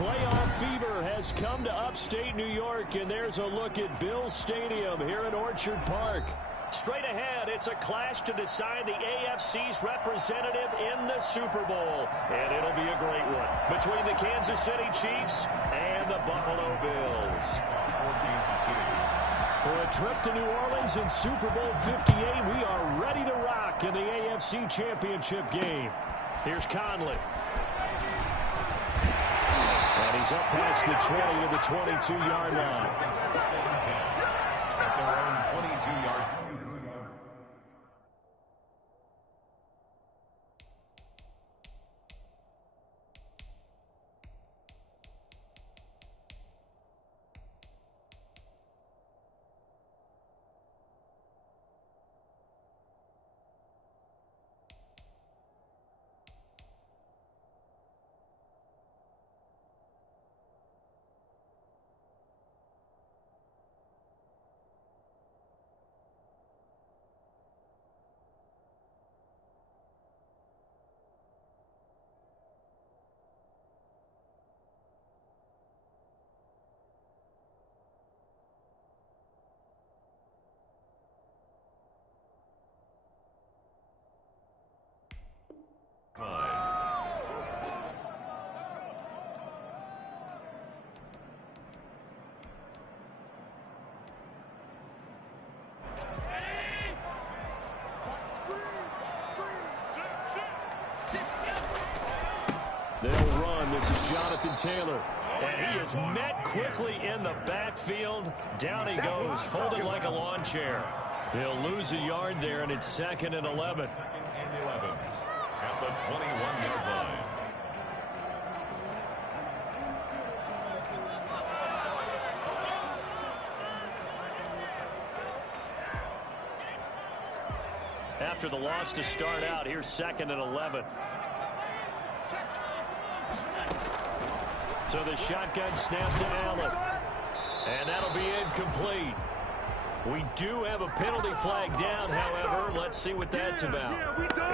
Playoff fever has come to upstate New York, and there's a look at Bills Stadium here in Orchard Park. Straight ahead, it's a clash to decide the AFC's representative in the Super Bowl. And it'll be a great one between the Kansas City Chiefs and the Buffalo Bills. For a trip to New Orleans in Super Bowl 58, we are ready to rock in the AFC Championship game. Here's Conley. And he's up past the 20 to the 22-yard line. At their own 22-yard. They'll run. This is Jonathan Taylor. And he is met quickly in the backfield. Down he goes, folded like a lawn chair. They'll lose a yard there, and it's 2nd and 11. At the 21-yard line. After the loss to start out, here's 2nd and 11. So the shotgun snap to Allen. And that'll be incomplete. We do have a penalty flag down, however. Let's see what that's about.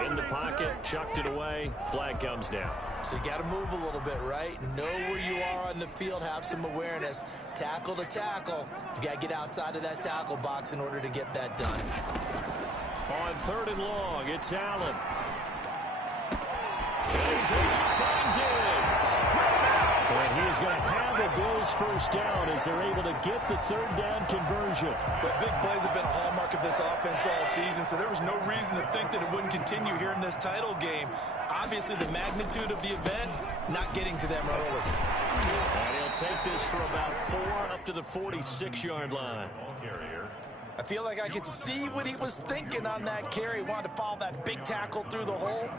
In the pocket, chucked it away. Flag comes down. So you got to move a little bit, right? Know where you are on the field. Have some awareness. Tackle to tackle. You got to get outside of that tackle box in order to get that done. On 3rd and long, it's Allen. And he's going to find Diggs. And he is going to have a Bills first down as they're able to get the 3rd down conversion. But big plays have been a hallmark of this offense all season, so there was no reason to think that it wouldn't continue here in this title game. Obviously, the magnitude of the event not getting to them early. And he'll take this for about 4 up to the 46-yard line. I feel like I could see what he was thinking on that carry. Wanted to follow that big tackle through the hole.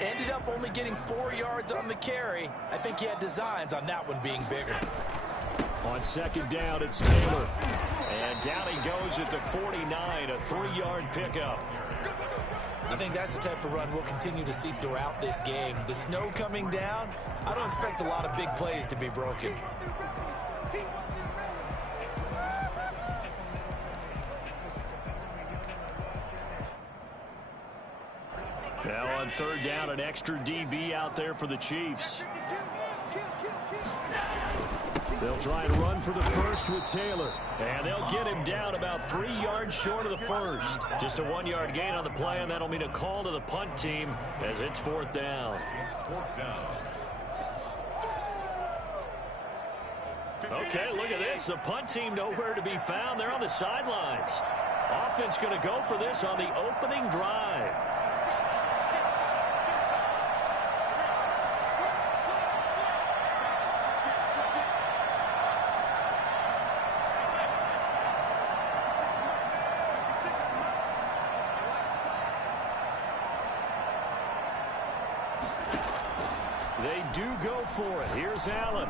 Ended up only getting 4 yards on the carry. I think he had designs on that one being bigger. On 2nd down, it's Taylor. And down he goes at the 49, a 3-yard pickup. I think that's the type of run we'll continue to see throughout this game. The snow coming down, I don't expect a lot of big plays to be broken. Now on 3rd down, an extra DB out there for the Chiefs. They'll try and run for the first with Taylor. And they'll get him down about 3 yards short of the first. Just a 1-yard gain on the play, and that'll mean a call to the punt team as it's 4th down. Okay, look at this. The punt team nowhere to be found. They're on the sidelines. Offense going to go for this on the opening drive. They do go for it. Here's Allen.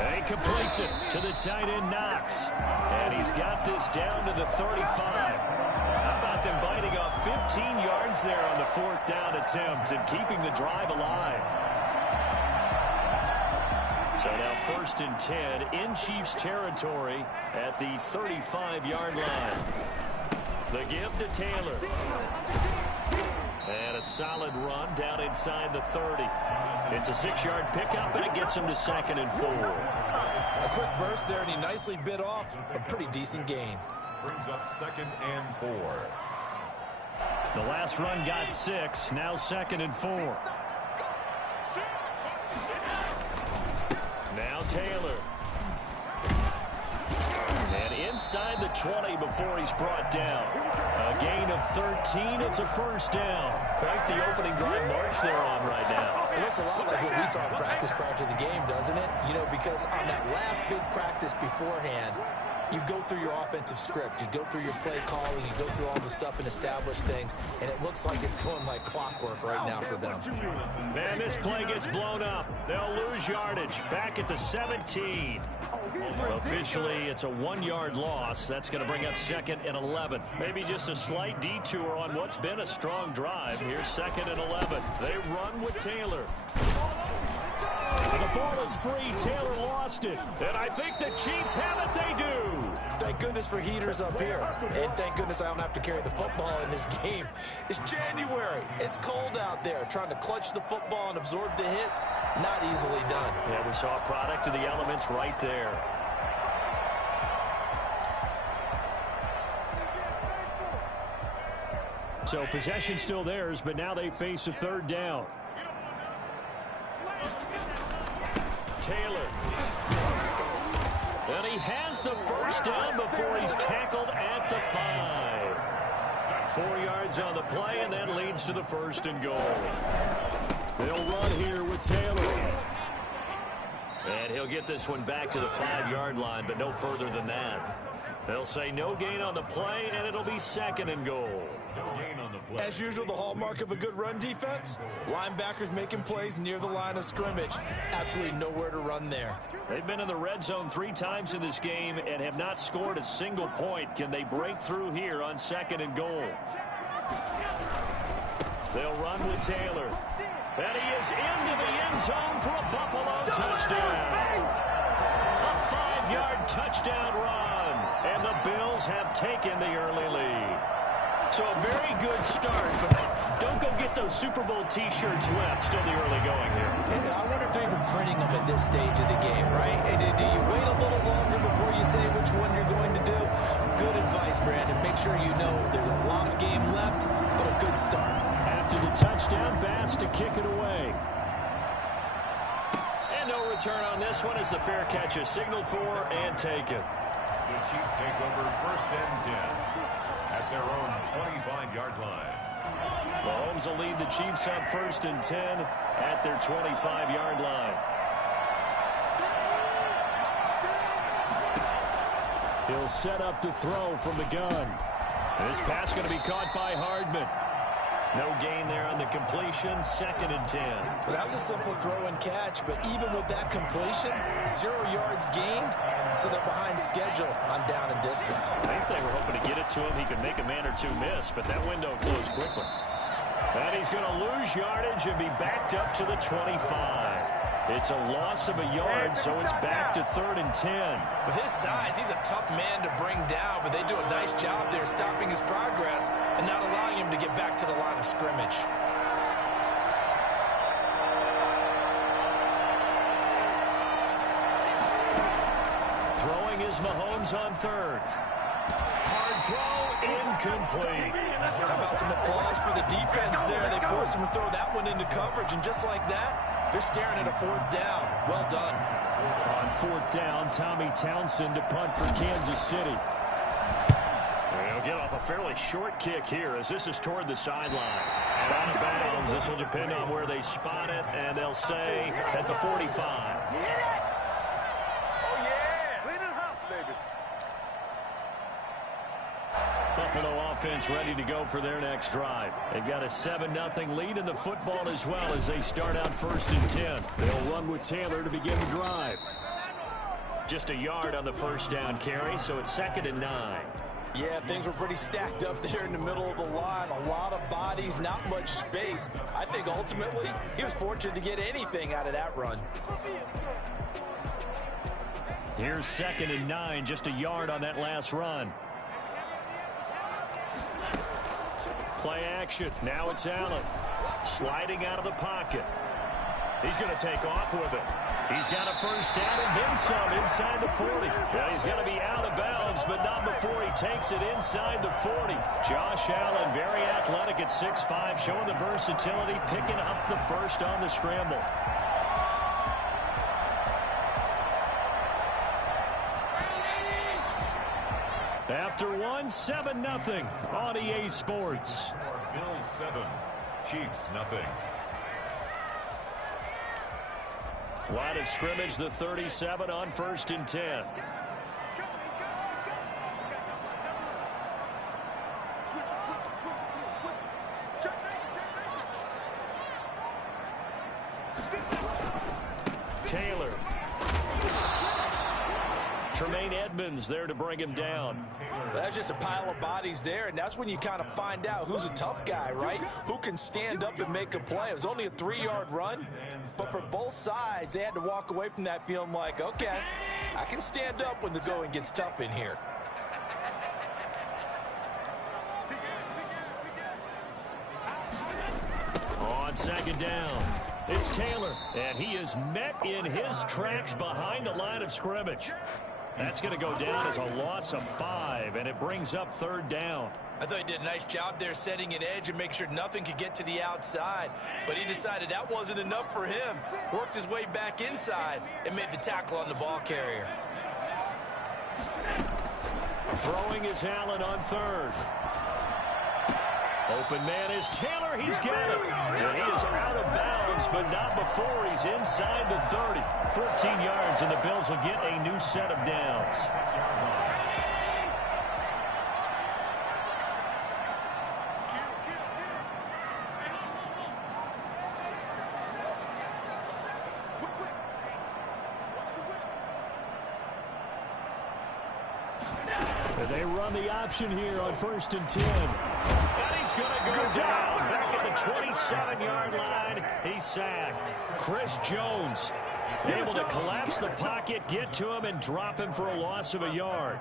And he completes it to the tight end, Knox. And he's got this down to the 35. How about them biting off 15 yards there on the 4th down attempt and keeping the drive alive? So now 1st and 10 in Chiefs territory at the 35-yard line. The give to Taylor. And a solid run down inside the 30. It's a 6-yard pickup, and it gets him to 2nd and 4. A quick burst there, and he nicely bit off a pretty decent gain. Brings up 2nd and 4. The last run got 6, now 2nd and 4. Now Taylor. And inside the 20 before he's brought down. A gain of 13. It's a first down. Quite the opening drive march they're on right now. It looks a lot like what we saw in practice prior to the game, doesn't it? You know, because on that last big practice beforehand, you go through your offensive script. You go through your play calling. You go through all the stuff and establish things. And it looks like it's going like clockwork right now for them. Man, this play gets blown up. They'll lose yardage. Back at the 17. Officially, it's a 1-yard loss. That's going to bring up 2nd and 11. Maybe just a slight detour on what's been a strong drive. Here's 2nd and 11. They run with Taylor. And the ball is free. Taylor lost it. And I think the Chiefs have it. They do. Thank goodness for heaters up here. And thank goodness I don't have to carry the football in this game. It's January. It's cold out there. Trying to clutch the football and absorb the hits, not easily done. Yeah, we saw a product of the elements right there. So possession still theirs, but now they face a 3rd down. Taylor. And he has the first down before he's tackled at the 5. 4 yards on the play, and that leads to the 1st and goal. They'll run here with Taylor. And he'll get this one back to the 5-yard line, but no further than that. They'll say no gain on the play, and it'll be 2nd and goal. No gain on the play. As usual, the hallmark of a good run defense, linebackers making plays near the line of scrimmage. Absolutely nowhere to run there. They've been in the red zone 3 times in this game and have not scored a single point. Can they break through here on 2nd and goal? They'll run with Taylor. And he is into the end zone for a Buffalo touchdown. A 5-yard touchdown run. And the Bills have taken the early lead. So a very good start, but don't go get those Super Bowl T-shirts wet. Still the early going here. I wonder if they've been printing them at this stage of the game, right? Do you wait a little longer before you say which one you're going to do? Good advice, Brandon. Make sure you know there's a lot of game left, but a good start. After the touchdown, Bass to kick it away. And no return on this one as the fair catch is signaled for and taken. The Chiefs take over 1st and 10 at their own 25-yard line. Mahomes will lead the Chiefs up 1st and 10 at their 25-yard line. He'll set up to throw from the gun. This pass going to be caught by Hardman. No gain there on the completion. 2nd and 10. Well, that was a simple throw and catch, but even with that completion, 0 yards gained, so they're behind schedule on down and distance. I think they were hoping to get it to him. He could make a man or two miss, but that window closed quickly. And he's going to lose yardage and be backed up to the 25. It's a loss of a yard, so it's back to 3rd and 10. With his size, he's a tough man to bring down, but they do a nice job there stopping his progress and not allowing him to get back to the line of scrimmage. Throwing is Mahomes on 3rd. Hard throw, incomplete. How about some applause for the defense there? They forced him to throw that one into coverage, and just like that, they're staring at a 4th down. Well done. On 4th down, Tommy Townsend to punt for Kansas City. They'll get off a fairly short kick here as this is toward the sideline. And out of bounds, this will depend on where they spot it, and they'll say at the 45. Buffalo offense ready to go for their next drive. They've got a 7-0 lead in the football as well as they start out 1st and 10. They'll run with Taylor to begin the drive. Just a yard on the 1st down carry, so it's 2nd and 9. Yeah, things were pretty stacked up there in the middle of the line. A lot of bodies, not much space. I think ultimately he was fortunate to get anything out of that run. Here's 2nd and 9, just a yard on that last run. Play action. Now it's Allen. Sliding out of the pocket. He's going to take off with it. He's got a first down and then some inside the 40. Well, he's going to be out of bounds, but not before he takes it inside the 40. Josh Allen, very athletic at 6'5", showing the versatility, picking up the first on the scramble. After one, 7-0 on EA Sports. Bills 7, Chiefs nothing. Line of scrimmage, the 37 on 1st and 10. Taylor. Tremaine Edmonds there to bring him down. That's just a pile of bodies there, and that's when you kind of find out who's a tough guy, right? Who can stand up and make a play. It was only a 3-yard run, but for both sides, they had to walk away from that feeling like, okay, I can stand up when the going gets tough in here. On 2nd down, it's Taylor, and he is met in his tracks behind the line of scrimmage. That's going to go down as a loss of 5, and it brings up 3rd down. I thought he did a nice job there setting an edge and make sure nothing could get to the outside. But he decided that wasn't enough for him. Worked his way back inside and made the tackle on the ball carrier. Throwing is Allen on 3rd. Open man is Taylor. He's got it. And he is out of bounds, but not before he's inside the 30. 14 yards, and the Bills will get a new set of downs. They run the option here on 1st and 10. And he's going to go down. Back at the 27-yard line. He's sacked. Chris Jones able to collapse the pocket, get to him, and drop him for a loss of a yard.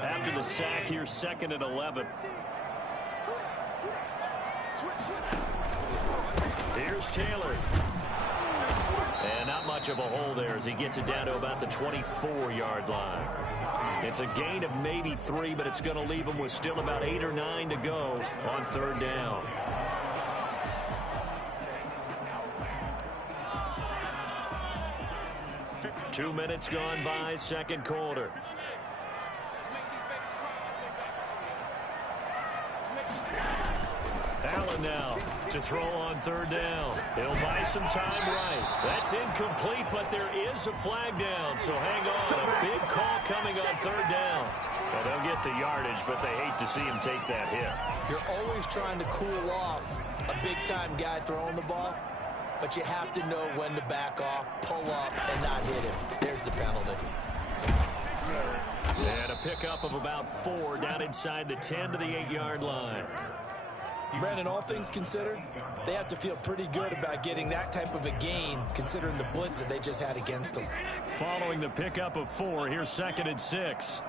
After the sack here, 2nd and 11. Here's Taylor. And not much of a hole there as he gets it down to about the 24-yard line. It's a gain of maybe 3, but it's going to leave him with still about 8 or 9 to go on 3rd down. Two minutes gone by, 2nd quarter. Allen now to throw on 3rd down. He'll buy some time right. That's incomplete, but there is a flag down, so hang on. A big call coming on 3rd down. Well, they'll get the yardage, but they hate to see him take that hit. You're always trying to cool off a big-time guy throwing the ball, but you have to know when to back off, pull up, and not hit him. There's the penalty. And a pickup of about 4 down inside the 10 to the 8-yard line. Brandon, all things considered, they have to feel pretty good about getting that type of a gain, considering the blitz that they just had against them. Following the pickup of 4, here's 2nd and 6.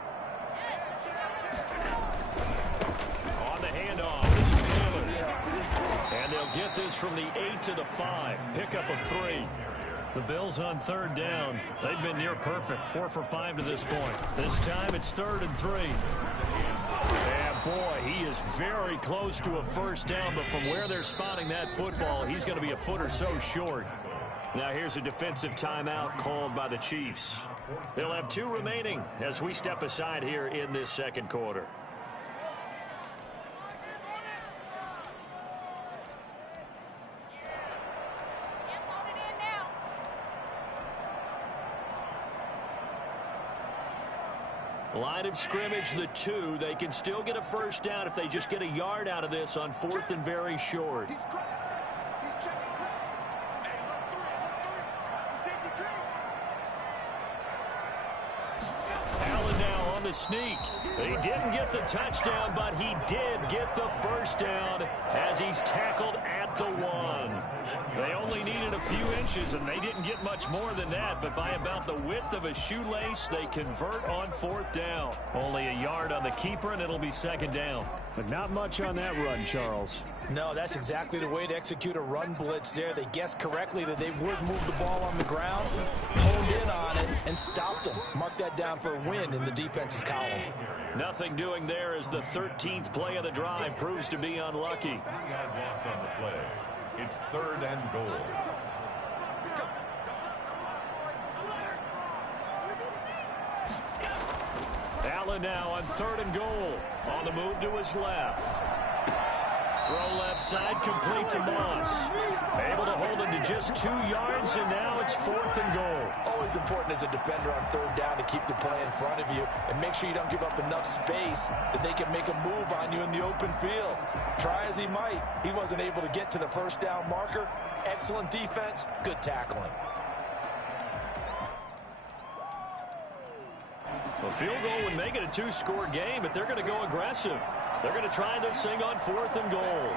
On the handoff, this is Taylor. And they'll get this from the 8 to the 5. Pickup of 3. The Bills on 3rd down. They've been near perfect. 4 for 5 to this point. This time it's 3rd and 3. And boy, he is very close to a first down, but from where they're spotting that football, he's going to be a foot or so short. Now here's a defensive timeout called by the Chiefs. They'll have 2 remaining as we step aside here in this 2nd quarter. Line of scrimmage, the 2. They can still get a first down if they just get a yard out of this on 4th and very short. Allen now on the sneak. He didn't get the touchdown, but he did get the first down as he's tackled at the 1. They only needed a few inches, and they didn't get much more than that, but by about the width of a shoelace, they convert on 4th down. Only a yard on the keeper, and it'll be 2nd down. But not much on that run, Charles. No, that's exactly the way to execute a run blitz there. They guessed correctly that they would move the ball on the ground, honed in on it, and stopped them. Mark that down for a win in the defense's column. Nothing doing there as the 13th play of the drive proves to be unlucky. Loss on the play. It's 3rd and goal. Allen now on 3rd and goal. On the move to his left. Throw left side, complete to Moss. Able to hold him to just 2 yards, and now it's 4th and goal. Always important as a defender on 3rd down to keep the play in front of you and make sure you don't give up enough space that they can make a move on you in the open field. Try as he might, he wasn't able to get to the 1st down marker. Excellent defense, good tackling. A field goal would make it a 2-score game, but they're going to go aggressive. They're going to try this thing on 4th and goal.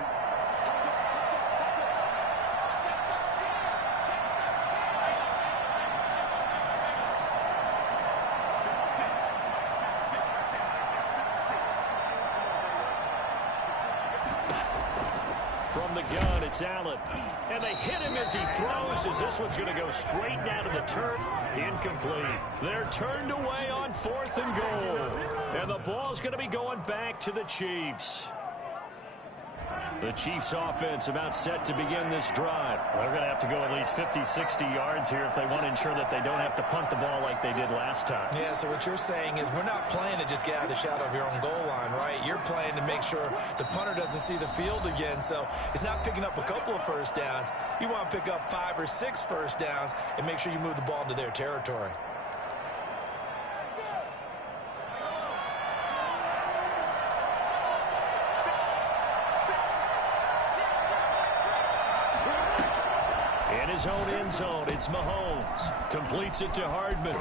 From the gun, it's Allen. And they hit him as he throws, as this one's going to go straight down to the turf. Incomplete. They're turned away on 4th and goal. And the ball's going to be going back to the Chiefs. The Chiefs offense about set to begin this drive. They're going to have to go at least 50, 60 yards here if they want to ensure that they don't have to punt the ball like they did last time. Yeah, so what you're saying is we're not playing to just get out of the shadow of your own goal line, right? You're playing to make sure the punter doesn't see the field again. So it's not picking up a couple of 1st downs. You want to pick up 5 or 6 1st downs and make sure you move the ball into their territory. In his own end zone, it's Mahomes. Completes it to Hardman.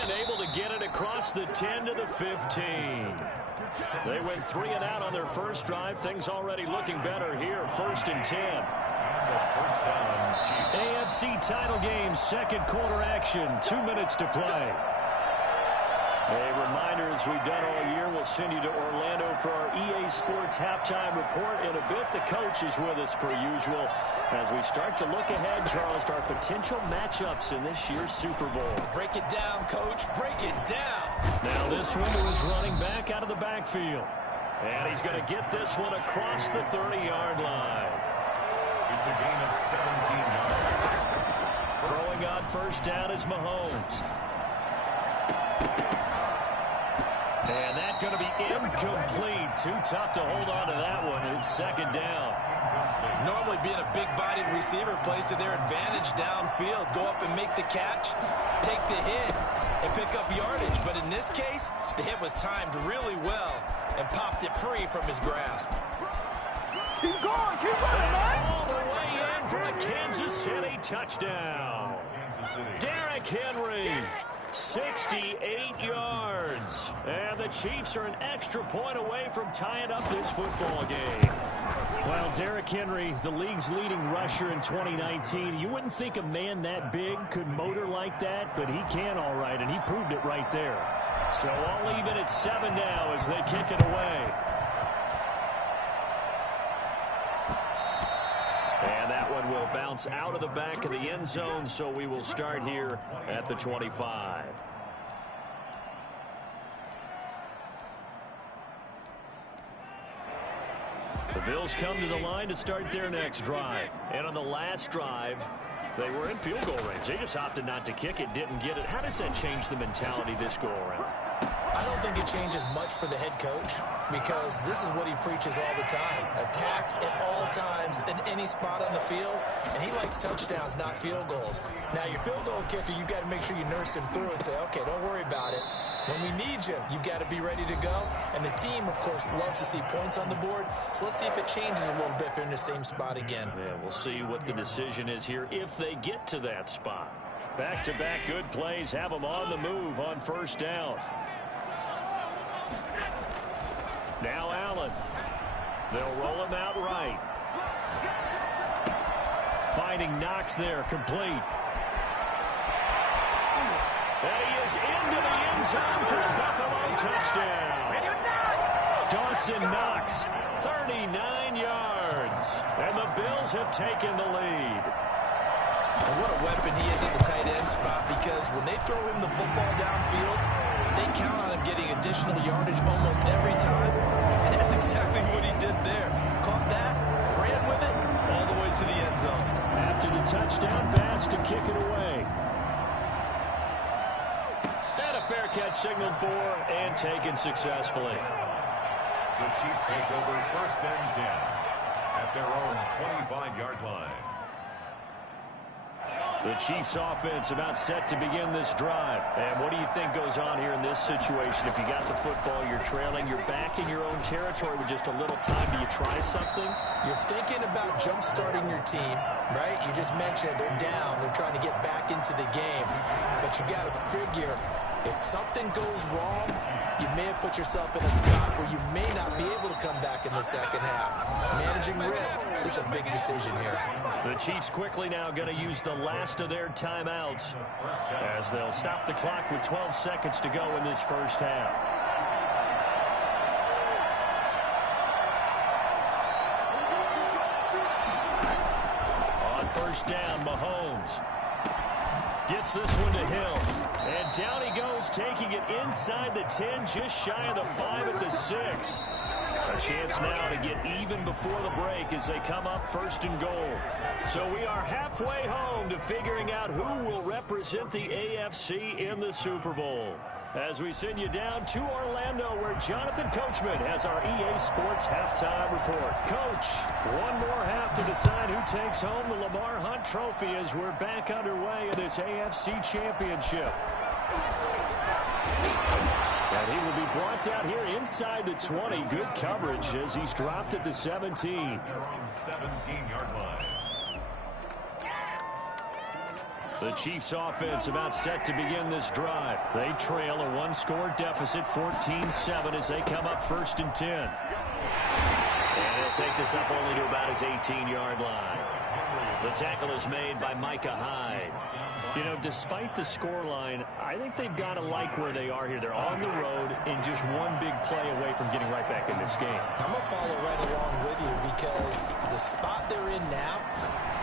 And able to get it across the 10 to the 15. They went 3 and out on their first drive. Things already looking better here. 1st and 10. AFC title game, 2nd quarter action. 2 minutes to play. A reminder, as we've done all year, we'll send you to Orlando for our EA Sports halftime report. In a bit, the coach is with us per usual as we start to look ahead, Charles, to our potential matchups in this year's Super Bowl. Break it down, coach. Break it down. Now this one is running back out of the backfield. And he's going to get this one across the 30-yard line. It's a gain of 17 yards. Throwing on 1st down is Mahomes. And that's going to be incomplete. Too tough to hold on to that one. It's 2nd down. Normally being a big-bodied receiver plays to their advantage downfield. Go up and make the catch, take the hit, and pick up yardage. But in this case, the hit was timed really well and popped it free from his grasp. Keep going, man! All the way in for a Kansas City touchdown. Derrick Henry. 68 yards. And the Chiefs are an extra point away from tying up this football game. Well, Derrick Henry, the league's leading rusher in 2019. You wouldn't think a man that big could motor like that, but he can all right, and he proved it right there. So all even at 7 now as they kick it away. And that one will bounce out of the back of the end zone, so we will start here at the 25. The Bills come to the line to start their next drive. And on the last drive, they were in field goal range. They just opted not to kick it, didn't get it. How does that change the mentality this go-around? I don't think it changes much for the head coach because this is what he preaches all the time. Attack at all times in any spot on the field, and he likes touchdowns, not field goals. Now, your field goal kicker, you've got to make sure you nurse him through and say, okay, don't worry about it. When we need you, you've got to be ready to go. And the team, of course, loves to see points on the board. So let's see if it changes a little bit if they're in the same spot again. Yeah, we'll see what the decision is here if they get to that spot. Back-to-back good plays have them on the move on 1st down. Now Allen. They'll roll him out right. Finding Knox there, complete. And he is into the end zone for a Buffalo touchdown. Dawson Knox, 39 yards. And the Bills have taken the lead. And what a weapon he is at the tight end spot, because when they throw him the football downfield, they count on him getting additional yardage almost every time. And that's exactly what he did there. Caught that, ran with it, all the way to the end zone. After the touchdown pass to kick it away. And a fair catch signaled for and taken successfully. The Chiefs take over 1st and 10 at their own 25-yard line. The Chiefs offense about set to begin this drive. And what do you think goes on here in this situation? If you got the football, you're trailing, you're back in your own territory with just a little time. Do you try something? You're thinking about jump-starting your team, right? You just mentioned it. They're down. They're trying to get back into the game. But you got to figure, if something goes wrong, you may have put yourself in a spot where you may not be able to come back in the second half. Managing risk is a big decision here. The Chiefs quickly now going to use the last of their timeouts as they'll stop the clock with 12 seconds to go in this first half. On first down, Mahomes gets this one to Hill. And down he goes, taking it inside the 10, just shy of the 5 at the 6. A chance now to get even before the break as they come up 1st and goal. So we are halfway home to figuring out who will represent the AFC in the Super Bowl. As we send you down to Orlando, where Jonathan Coachman has our EA Sports halftime report. Coach, one more half to decide who takes home the Lamar Hunt Trophy as we're back underway in this AFC Championship. And he will be brought down here inside the 20. Good coverage as he's dropped at the 17. 17-yard line. The Chiefs offense about set to begin this drive. They trail a one-score deficit, 14-7, as they come up 1st and 10. And they'll take this up only to about his 18-yard line. The tackle is made by Micah Hyde. You know, despite the scoreline, I think they've got to like where they are here. They're on the road and just one big play away from getting right back in this game. I'm going to follow right along with you because the spot they're in now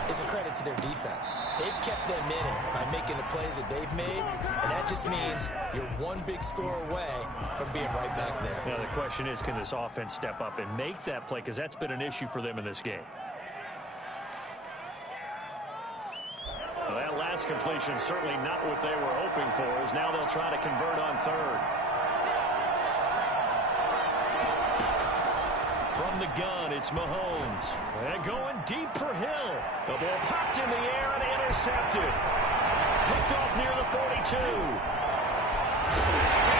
is a credit to their defense. They've kept them in it by making the plays that they've made, and that just means you're one big score away from being right back there. Now, the question is, can this offense step up and make that play? Because that's been an issue for them in this game. Well, that last completion certainly not what they were hoping for, as now they'll try to convert on 3rd. From the gun, it's Mahomes. And going deep for Hill. The ball popped in the air and intercepted. Picked off near the 42. And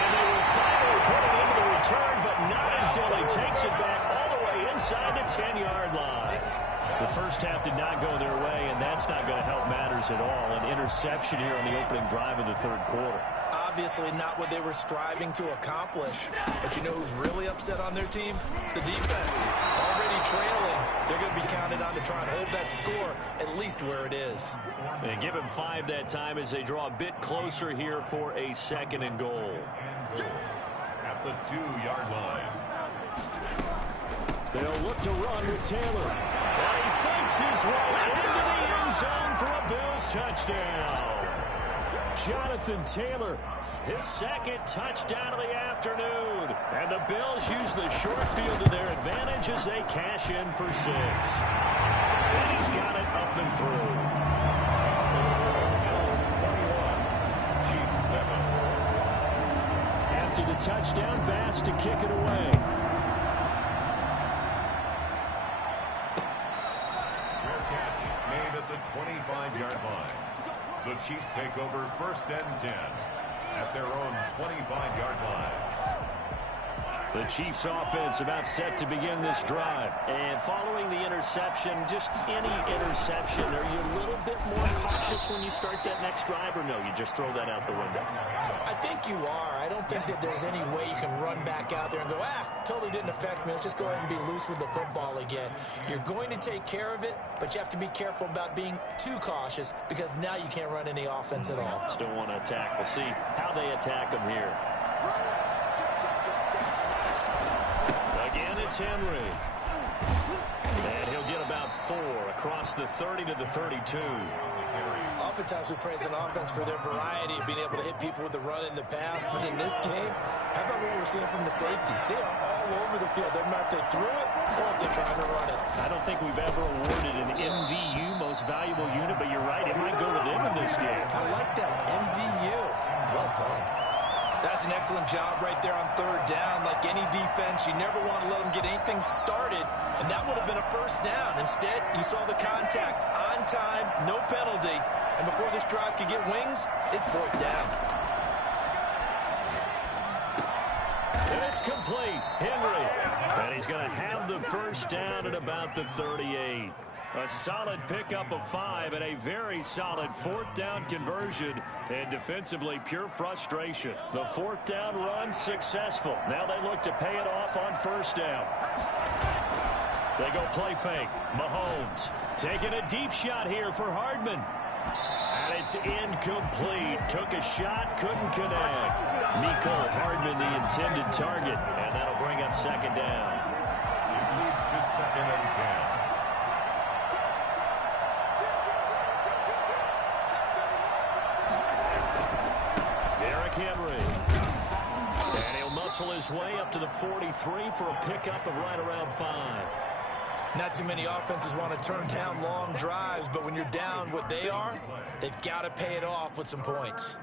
they will finally put it into the return, but not until he takes it back all the way inside the 10-yard line. The first half did not go their way, and that's not going to help matters at all. An interception here on the opening drive of the 3rd quarter. Obviously not what they were striving to accomplish. But you know who's really upset on their team? The defense. Already trailing. They're going to be counted on to try and hold that score at least where it is. And give him 5 that time as they draw a bit closer here for a 2nd and goal. At the 2-yard line. They'll look to run with Taylor. And he fakes his way into the end zone for a Bills touchdown. Jonathan Taylor, his 2nd touchdown of the afternoon. And the Bills use the short field to their advantage as they cash in for 6. And he's got it up and through. Bills 21, Chiefs 7. After the touchdown, Bass to kick it away. At the 25-yard line. The Chiefs take over 1st and 10 at their own 25-yard line. The Chiefs offense about set to begin this drive. And following the interception, just any interception, are you a little bit more cautious when you start that next drive, or no, you just throw that out the window? I think you are. I don't think that there's any way you can run back out there and go, totally didn't affect me. Let's just go ahead and be loose with the football again. You're going to take care of it, but you have to be careful about being too cautious because now you can't run any offense at all. Still want to attack. We'll see how they attack them here. it's Henry. And he'll get about 4 across the 30 to the 32. Oftentimes we praise an offense for their variety of being able to hit people with the run in the pass. But in this game, how about what we're seeing from the safeties? They are all over the field. Doesn't matter if they threw it or if they're trying to run it. I don't think we've ever awarded an MVU, most valuable unit, but you're right. It might go to them in this game. I like that. MVU. Well done. That's an excellent job right there on third down. Like any defense, you never want to let them get anything started, and that would have been a first down. Instead, you saw the contact on time, no penalty, and before this drive could get wings, it's fourth down. And it's complete. Henry. And he's going to have the first down at about the 38. A solid pickup of 5 and a very solid fourth down conversion. And defensively, pure frustration. The fourth down run successful. Now they look to pay it off on first down. They go play fake. Mahomes taking a deep shot here for Hardman. And it's incomplete. Took a shot, couldn't connect. Mecole Hardman, the intended target. And that'll bring up second down. It leads to second and 10. Henry. And he'll muscle his way up to the 43 for a pickup of right around 5. Not too many offenses want to turn down long drives, but when you're down what they are, they've got to pay it off with some points.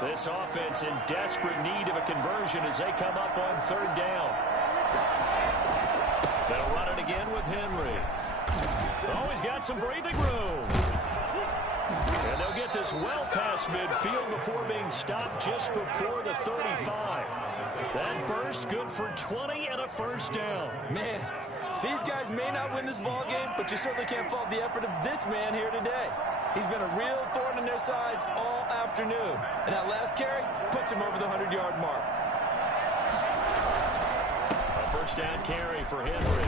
This offense in desperate need of a conversion as they come up on third down. They'll run it again with Henry. Oh, he's got some breathing room. And they'll get this well past midfield before being stopped just before the 35. That burst good for 20 and a first down. Man, these guys may not win this ball game, but you certainly can't fault the effort of this man here today. He's been a real thorn in their sides all afternoon. And that last carry puts him over the 100-yard mark. A first down carry for Henry.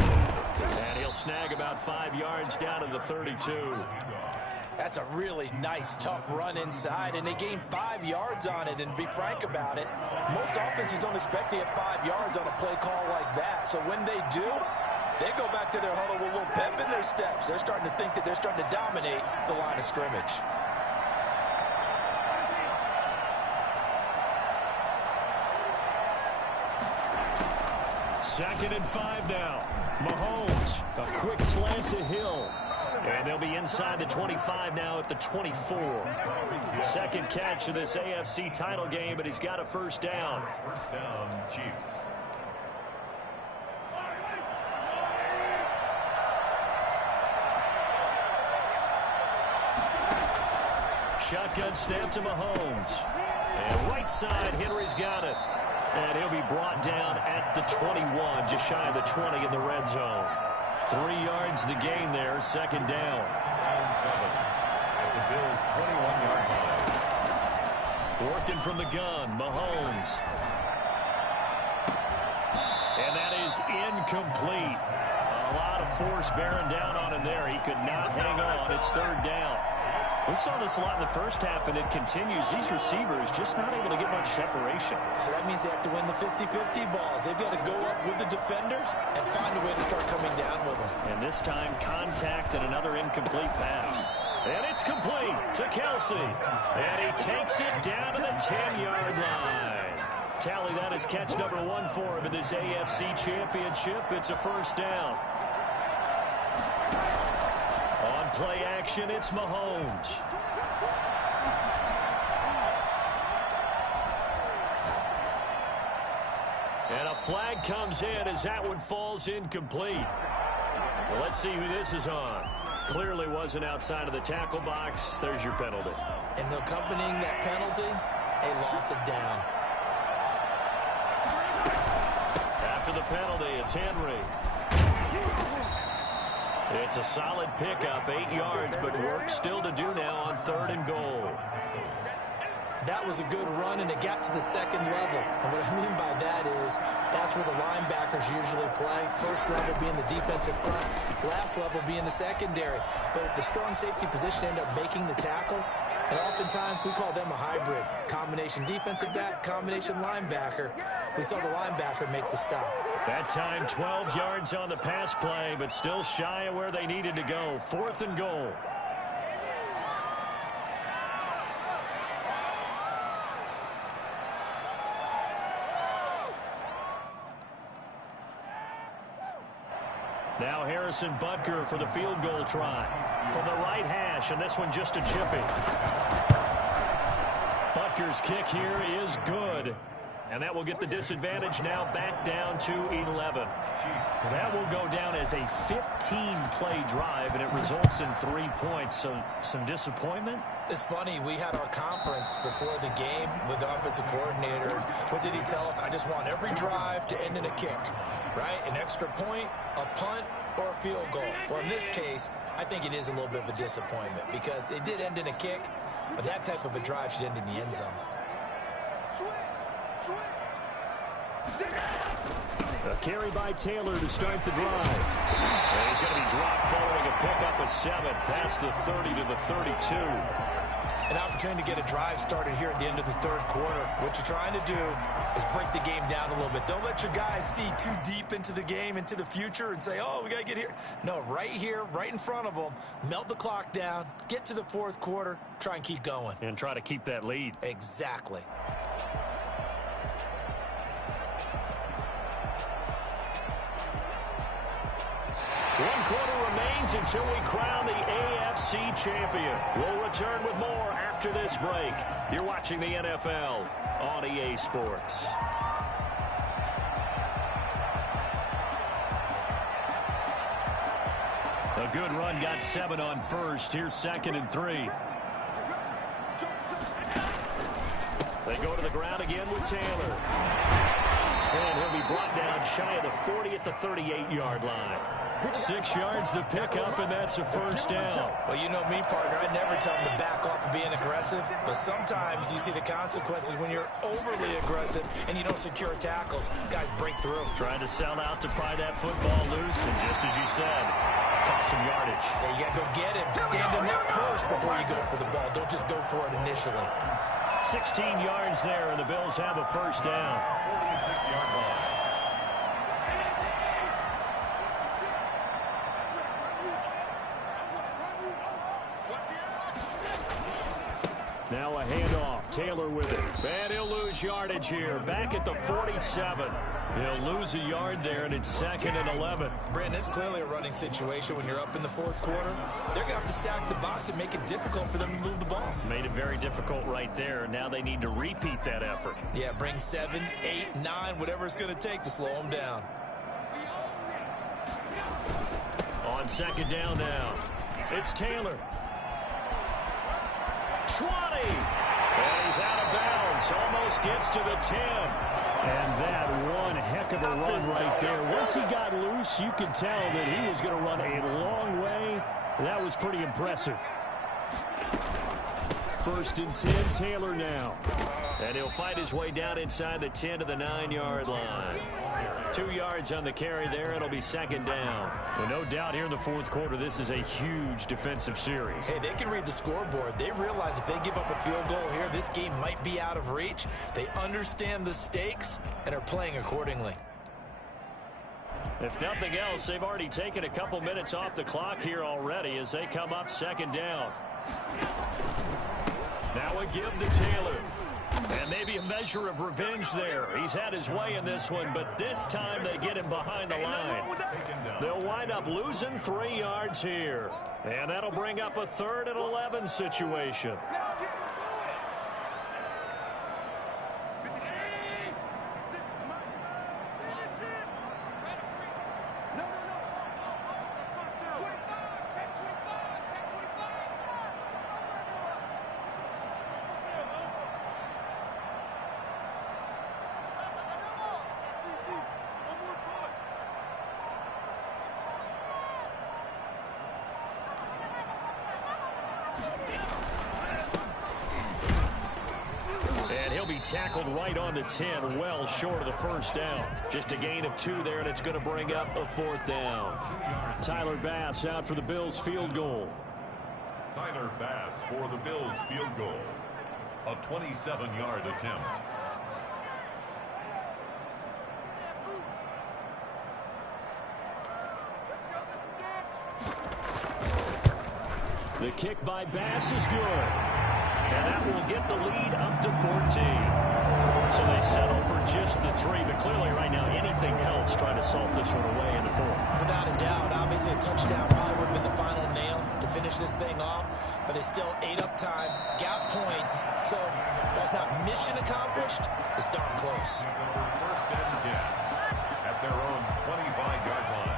And he'll snag about 5 yards down to the 32. That's a really nice, tough run inside, and they gained 5 yards on it. And to be frank about it, most offenses don't expect to get 5 yards on a play call like that. So when they do, they go back to their huddle with a little pep in their steps. They're starting to think that they're starting to dominate the line of scrimmage. Second and 5 now. Mahomes, a quick slant to Hill. And they'll be inside the 25 now at the 24. Second catch of this AFC title game, but he's got a first down. First down, Chiefs. Shotgun snap to Mahomes. And right side, Henry's got it. And he'll be brought down at the 21, just shy of the 20 in the red zone. 3 yards the gain there, second down. And 7 at the Bills' 21-yard line. Working from the gun, Mahomes. And that is incomplete. A lot of force bearing down on him there. He could not hang on. It's third down. We saw this a lot in the first half, and it continues. These receivers just not able to get much separation. So that means they have to win the 50-50 balls. They've got to go up with the defender and find a way to start coming down with them. And this time, contact and another incomplete pass. And it's complete to Kelsey. And he takes it down to the 10-yard line. Tally, that is catch number 1 for him in this AFC Championship. It's a first down. On play action, it's Mahomes. And a flag comes in as that one falls incomplete. Well, let's see who this is on. Clearly wasn't outside of the tackle box. There's your penalty. And accompanying that penalty, a loss of down. After the penalty, it's Henry. It's a solid pickup, 8 yards, but work still to do now on third and goal. That was a good run, and it got to the second level. And what I mean by that is that's where the linebackers usually play. First level being the defensive front, last level being the secondary. But the strong safety position end up making the tackle, and oftentimes we call them a hybrid. Combination defensive back, combination linebacker. We saw the linebacker make the stop. That time 12 yards on the pass play, but still shy of where they needed to go. 4th and goal. Now Harrison Butker for the field goal try. From the right hash, and this one just a chipping. Butker's kick here is good. And that will get the disadvantage now back down to 11. That will go down as a 15-play drive, and it results in 3 points. So some disappointment? It's funny, we had our conference before the game with the offensive coordinator. What did he tell us? I just want every drive to end in a kick, right? An extra point, a punt, or a field goal. Well, in this case, I think it is a little bit of a disappointment because it did end in a kick, but that type of a drive should end in the end zone. A carry by Taylor to start the drive. And he's going to be dropped following a pickup of 7 past the 30 to the 32. An opportunity to get a drive started here at the end of the third quarter. What you're trying to do is break the game down a little bit. Don't let your guys see too deep into the game, into the future, and say, oh, we got to get here. No, right here, right in front of them, melt the clock down, get to the fourth quarter, try and keep going. And try to keep that lead. Exactly. One quarter remains until we crown the AFC champion. We'll return with more after this break. You're watching the NFL on EA Sports. A good run, got 7 on first. Here's 2nd and 3. They go to the ground again with Taylor. And he'll be brought down shy of the 40 at the 38-yard line. 6 yards the pickup, and that's a first down. Well, you know me, partner. I never tell them to back off of being aggressive, but sometimes you see the consequences when you're overly aggressive and you don't secure tackles. Guys break through. Trying to sell out to pry that football loose, and just as you said, cost some yardage. Yeah, you got to go get him. Stand him up first before you go for the ball. Don't just go for it initially. 16 yards there, and the Bills have a first down. 46-yard line. Now a handoff. Taylor with it. And he'll lose yardage here. Back at the 47. He'll lose a yard there, and it's 2nd and 11. Brandon, it's clearly a running situation when you're up in the fourth quarter. They're going to have to stack the box and make it difficult for them to move the ball. Made it very difficult right there. Now they need to repeat that effort. Yeah, bring 7, 8, 9, whatever it's going to take to slow them down. On 2nd down now, it's Taylor. 20. And he's out of bounds. Almost gets to the 10. And that one heck of a run right there. Once he got loose, you could tell that he was going to run a long way. That was pretty impressive. 1st and 10, Taylor now. And he'll fight his way down inside the 10 to the 9-yard line. 2 yards on the carry there. It'll be 2nd down. And no doubt here in the fourth quarter, this is a huge defensive series. Hey, they can read the scoreboard. They realize if they give up a field goal here, this game might be out of reach. They understand the stakes and are playing accordingly. If nothing else, they've already taken a couple minutes off the clock here already as they come up 2nd down. Now a give to Taylor. And maybe a measure of revenge there. He's had his way in this one, but this time they get him behind the line. They'll wind up losing 3 yards here. And that'll bring up a 3rd and 11 situation. Tackled right on the 10, well short of the first down. Just a gain of 2 there, and it's going to bring up a 4th down. Tyler Bass out for the Bills field goal. Tyler Bass for the Bills field goal. A 27-yard attempt. The kick by Bass is good. And that will get the lead up to 14. So they settle for just the 3, but clearly right now anything helps trying to salt this one away in the 4th. Without a doubt, obviously a touchdown probably would have been the final nail to finish this thing off, but it's still ate up time, got points, so while it's not mission accomplished, it's darn close. First and 10 at their own 25-yard line.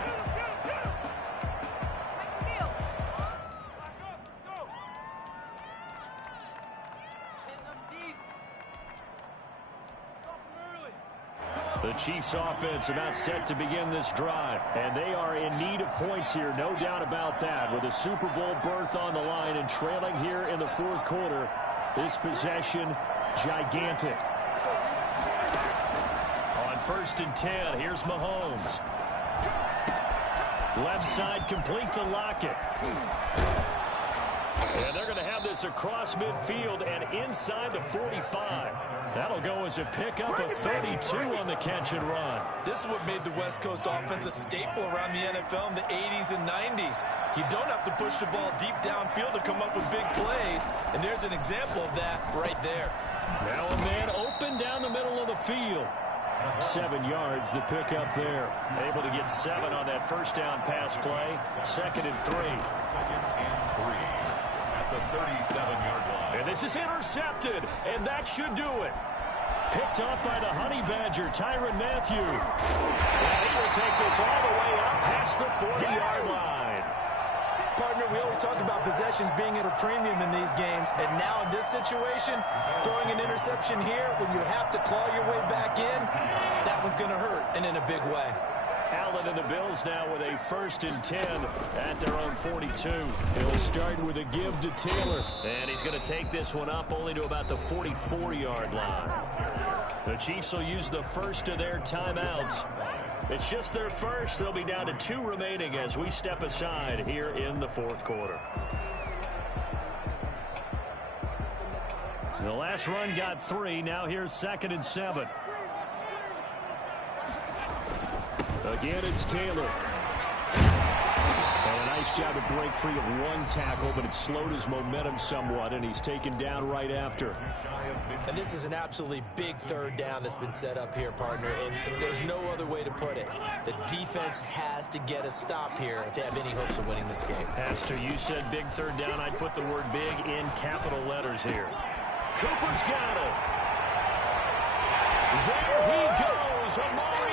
The Chiefs offense about set to begin this drive, and they are in need of points here, no doubt about that. With a Super Bowl berth on the line and trailing here in the 4th quarter, this possession gigantic. On 1st and 10, here's Mahomes. Left side complete to Lockett. And they're going to have this across midfield and inside the 45. That'll go as a pickup of 32 on the catch and run. This is what made the West Coast offense a staple around the NFL in the 80s and 90s. You don't have to push the ball deep downfield to come up with big plays, and there's an example of that right there. Now a man open down the middle of the field. 7 yards, the pickup there. Able to get 7 on that first down pass play. 2nd and 3. 2nd and 3 at the 37-yard line. And this is intercepted, and that should do it. Picked off by the Honey Badger, Tyrann Mathieu. And he will take this all the way out past the 40-yard line. Partner, we always talk about possessions being at a premium in these games, and now in this situation, throwing an interception here when you have to claw your way back in, that one's going to hurt, and in a big way. Allen and the Bills now with a 1st and 10 at their own 42. He'll start with a give to Taylor, and he's going to take this one up only to about the 44-yard line. The Chiefs will use the first of their timeouts. It's just their first. They'll be down to 2 remaining as we step aside here in the 4th quarter. The last run got 3. Now here's 2nd and 7. Again, it's Taylor. And a nice job to break free of 1 tackle, but it slowed his momentum somewhat, and he's taken down right after. And this is an absolutely big 3rd down that's been set up here, partner, and there's no other way to put it. The defense has to get a stop here if they have any hopes of winning this game. Pastor, you said big 3rd down. I'd put the word big in capital letters here. Cooper's got it. There he goes. Amari